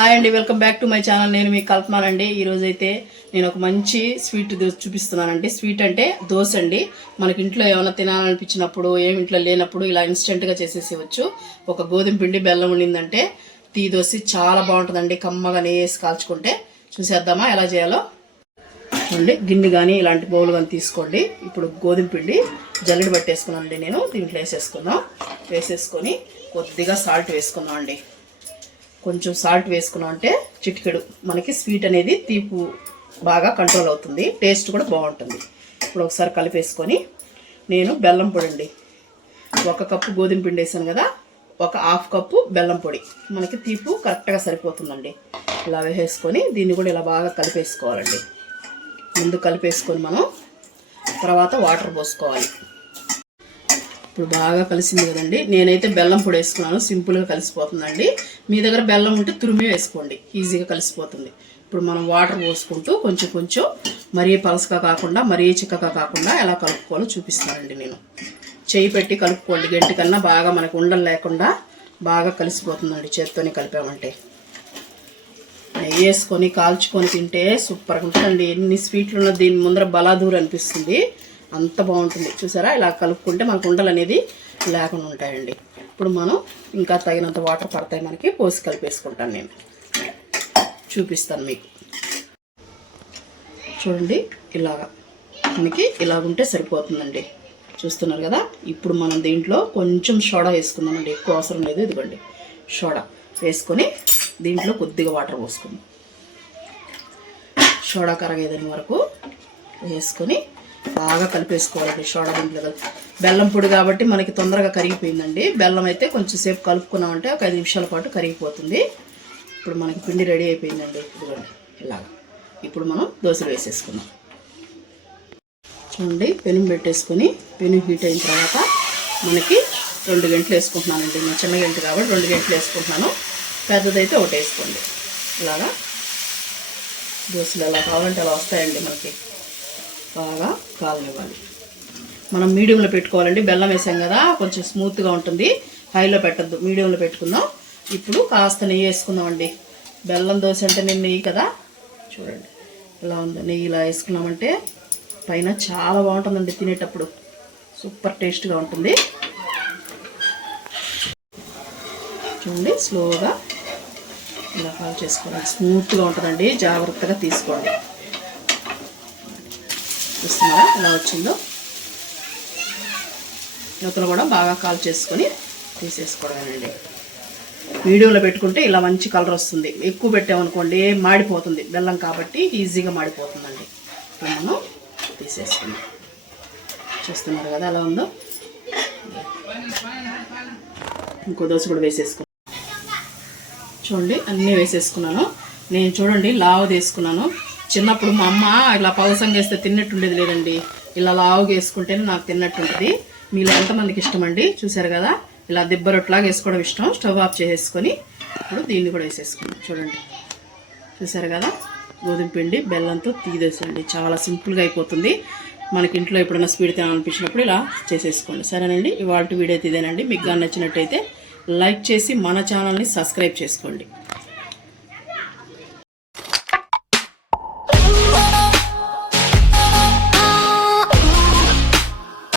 Hi అండి, welcome back to my channel. నేను మీకు కల్పనానండి. ఈరోజు అయితే నేను ఒక మంచి స్వీట్ దోశ చూపిస్తున్నానండి. స్వీట్ అంటే దోశ అండి. మనకి ఇంట్లో ఏమైనా తినాలనిపించినప్పుడు, ఇంట్లో లేనప్పుడు ఇలా ఇన్స్టెంట్గా చేసేసేవచ్చు. ఒక గోధుమ పిండి బెల్లం ఉండిందంటే టీ దోశ చాలా బాగుంటుందండి. కమ్మగా నెయ్యి వేసి కాల్చుకుంటే. చూసేద్దామా ఎలా చేయాలో? చూడండి, గిన్నె కానీ ఇలాంటి బౌల్ కానీ తీసుకోండి. ఇప్పుడు గోధుమ పిండి జల్లెడ పట్టేసుకున్నానండి. నేను దీంట్లో వేసేసుకొని కొద్దిగా సాల్ట్ వేసుకున్నాం అండి. కొంచెం సాల్ట్ వేసుకున్నాం అంటే చిటికెడు మనకి స్వీట్ అనేది తీపు బాగా కంట్రోల్ అవుతుంది, టేస్ట్ కూడా బాగుంటుంది. ఇప్పుడు ఒకసారి కలిపేసుకొని నేను బెల్లం పొడి అండి, 1 కప్పు గోధుమ పిండి వేసాను కదా, 1/2 కప్పు బెల్లం పొడి మనకి తీపు కరెక్ట్గా సరిపోతుందండి. ఇలా వేసేసుకొని దీన్ని కూడా ఇలా బాగా కలిపేసుకోవాలండి. ముందు కలిపేసుకొని మనం తర్వాత వాటర్ పోసుకోవాలి. ఇప్పుడు బాగా కలిసింది కదండి. నేనైతే బెల్లం పొడి వేసుకున్నాను, సింపుల్గా కలిసిపోతుందండి. మీ దగ్గర బెల్లం ఉంటే తురిమి వేసుకోండి, ఈజీగా కలిసిపోతుంది. ఇప్పుడు మనం వాటర్ పోసుకుంటూ కొంచెం మరీ పలసగా కాకుండా మరీ చిక్కగా కాకుండా ఎలా కలుపుకోవాలో చూపిస్తానండి. నేను చేయి పెట్టి కలుపుకోండి, గంటి కన్నా బాగా మనకు ఉండలు లేకుండా బాగా కలిసిపోతుందండి చేత్తోనే కలిపామంటే. నెయ్యి వేసుకొని కాల్చుకొని తింటే సూపర్గా ఉంటుందండి. ఎన్ని స్వీట్లు ఉన్న దీని ముందర బలాదూర్ అనిపిస్తుంది, అంత బాగుంటుంది. చూసారా, ఇలా కలుపుకుంటే మనకు ఉండలు అనేది లేకుండా ఉంటాయండి. ఇప్పుడు మనం ఇంకా తగినంత వాటర్ పడతాయి మనకి, పోసి కలిపేసుకుంటాను. నేను చూపిస్తాను మీకు. చూడండి, ఇలాగా మనకి ఇలాగుంటే సరిపోతుందండి. చూస్తున్నారు కదా. ఇప్పుడు మనం దీంట్లో కొంచెం సోడా వేసుకుందామండి, ఎక్కువ అవసరం లేదు. ఇదిగోండి సోడా వేసుకొని దీంట్లో కొద్దిగా వాటర్ పోసుకుందాం. సోడా కరగేదని వరకు వేసుకొని బాగా కలిపేసుకోవాలండి. సోడా దీంట్లో బెల్లం పొడి కాబట్టి మనకి తొందరగా కరిగిపోయిందండి. బెల్లం అయితే కొంచెం సేపు కలుపుకున్నామంటే ఒక 5 నిమిషాల పాటు కరిగిపోతుంది. ఇప్పుడు మనకి పిండి రెడీ అయిపోయిందండి. ఇదిగోండి ఇలాగా. ఇప్పుడు మనం దోశలు వేసేసుకున్నాం. చూడండి, పెనం పెట్టేసుకొని పెనం హీట్ అయిన తర్వాత మనకి 2 గంటలు వేసుకుంటున్నానండి. నేను చిన్న గంట కాబట్టి 2 గంటలు వేసుకుంటున్నాను. పెద్దదైతే ఒకటి వేసుకోండి. ఇలాగా దోశలు ఎలా కావాలంటే అలా వస్తాయండి. మనకి బాగా కాలనివ్వాలి. మనం మీడియంలో పెట్టుకోవాలండి. బెల్లం వేసాం కదా, కొంచెం స్మూత్గా ఉంటుంది. హైలో పెట్టద్దు, మీడియంలో పెట్టుకుందాం. ఇప్పుడు కాస్త నెయ్యి వేసుకుందామండి. బెల్లం దోశ అంటే నేను నెయ్యి కదా, చూడండి ఇలా ఉంది. నెయ్యి ఇలా వేసుకున్నామంటే పైన చాలా బాగుంటుందండి, తినేటప్పుడు సూపర్ టేస్ట్గా ఉంటుంది. చూడండి, స్లోగా ఇలా కాల్ చేసుకోవాలి. స్మూత్గా ఉంటుందండి, జాగ్రత్తగా తీసుకోండి. చూస్తున్నారా ఎలా వచ్చిందో? యువతలు కూడా బాగా కాల్ చేసుకొని తీసేసుకోవడమేనండి. మీడియంలో పెట్టుకుంటే ఇలా మంచి కలర్ వస్తుంది. ఎక్కువ పెట్టామనుకోండి మాడిపోతుంది, బెల్లం కాబట్టి ఈజీగా మాడిపోతుందండి. ఇప్పుడు మనం తీసేసుకుందాం. చూస్తున్నారు కదా ఎలా ఉందో. ఇంకో దోశ కూడా వేసేసుకున్నాను. చూడండి, అన్నీ వేసేసుకున్నాను. నేను చూడండి లావు తీసుకున్నాను. చిన్నప్పుడు మా అమ్మ ఇలా పలసంగా వేస్తే తిన్నట్టుండేది లేదండి. ఇలా లావుగా వేసుకుంటేనే నాకు తిన్నట్టుంటుంది. మీలో ఎంతమందికి ఇష్టం అండి? చూసారు కదా, ఇలా దిబ్బ రొట్టెలాగా వేసుకోవడం ఇష్టం. స్టవ్ ఆఫ్ చేసేసుకొని ఇప్పుడు దీన్ని కూడా వేసేసుకున్నాం. చూడండి, చూసారు కదా, గోధుమ పిండి బెల్లంతో తీదేసండి. చాలా సింపుల్గా అయిపోతుంది. మనకి ఇంట్లో ఎప్పుడైనా స్వీట్ తినాలనిపించినప్పుడు ఇలా చేసేసుకోండి. సరేనండి, ఇవాళ వీడియో అయితే ఇదేనండి. మీకు కానీ నచ్చినట్టయితే లైక్ చేసి మన ఛానల్ని సబ్స్క్రైబ్ చేసుకోండి.